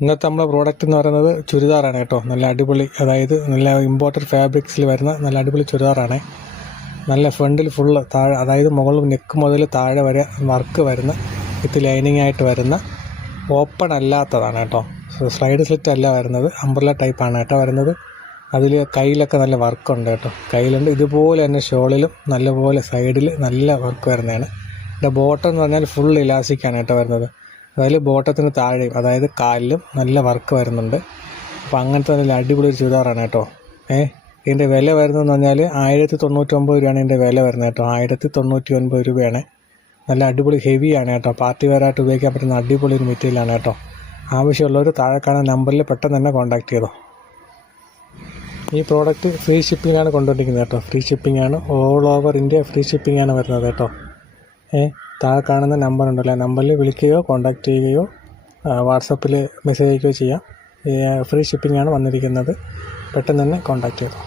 ഇന്നത്തെ നമ്മുടെ പ്രോഡക്റ്റ് എന്ന് പറയുന്നത് ചുരിദാറാണ് കേട്ടോ. നല്ല അടിപൊളി, അതായത് നല്ല ഇമ്പോർട്ടഡ് ഫാബ്രിക്സിൽ വരുന്ന നല്ല അടിപൊളി ചുരിദാറാണ്. നല്ല ഫ്രണ്ടിൽ ഫുള്ള് താഴെ, അതായത് മുകളിൽ നെക്ക് മുതൽ താഴെ വരെ വർക്ക് വരുന്ന വിത്ത് ലൈനിങ് ആയിട്ട് വരുന്ന ഓപ്പൺ അല്ലാത്തതാണ് കേട്ടോ. സ്ലൈഡ് സ്ലിറ്റ് അല്ല വരുന്നത്, അംബ്രല്ല ടൈപ്പാണ് കേട്ടോ വരുന്നത്. അതിൽ കയ്യിലൊക്കെ നല്ല വർക്കുണ്ട് കേട്ടോ, കയ്യിലുണ്ട്. ഇതുപോലെ തന്നെ ഷോളിലും നല്ലപോലെ സൈഡിൽ നല്ല വർക്ക് വരുന്നതാണ്. ഇതിൻ്റെ ബോട്ടം എന്ന് പറഞ്ഞാൽ ഫുൾ ഇലാസ്റ്റിക്കാണ് കേട്ടോ വരുന്നത്. അതിൽ ബോട്ടത്തിന് താഴെയും, അതായത് കാലിലും നല്ല വർക്ക് വരുന്നുണ്ട്. അപ്പോൾ അങ്ങനത്തെ നല്ല അടിപൊളി ഒരു ചുരിദാറാണ് കേട്ടോ. ഇതിൻ്റെ വില വരുന്നതെന്ന് പറഞ്ഞാൽ 1099 രൂപയാണ് ഇതിൻ്റെ വില വരുന്നത് കേട്ടോ. 1099 രൂപയാണ്. നല്ല അടിപൊളി ഹെവിയാണ് കേട്ടോ. പാർട്ടി വെയറായിട്ട് ഉപയോഗിക്കാൻ പറ്റുന്ന അടിപൊളി ഒരു മെറ്റീരിയലാണ് കേട്ടോ. ആവശ്യമുള്ളവർ താഴെ കാണുന്ന നമ്പറിൽ പെട്ടെന്ന് തന്നെ കോൺടാക്ട് ചെയ്തോ. ഈ പ്രോഡക്റ്റ് ഫ്രീ ഷിപ്പിംഗാണ് കൊണ്ടുവന്നിരിക്കുന്നത് കേട്ടോ. ഫ്രീ ഷിപ്പിംഗ് ആണ്, all over India free shipping ആണ് വരുന്നത് കേട്ടോ. താഴെ കാണുന്ന നമ്പർ ഉണ്ടല്ലോ, ആ നമ്പറിൽ വിളിക്കുകയോ കോൺടാക്റ്റ് ചെയ്യുകയോ വാട്സപ്പിൽ മെസ്സേജ് അയക്കുകയോ ചെയ്യാം. ഫ്രീ ഷിപ്പിംഗ് ആണ് വന്നിരിക്കുന്നത്. പെട്ടെന്ന് തന്നെ കോൺടാക്റ്റ് ചെയ്തോ.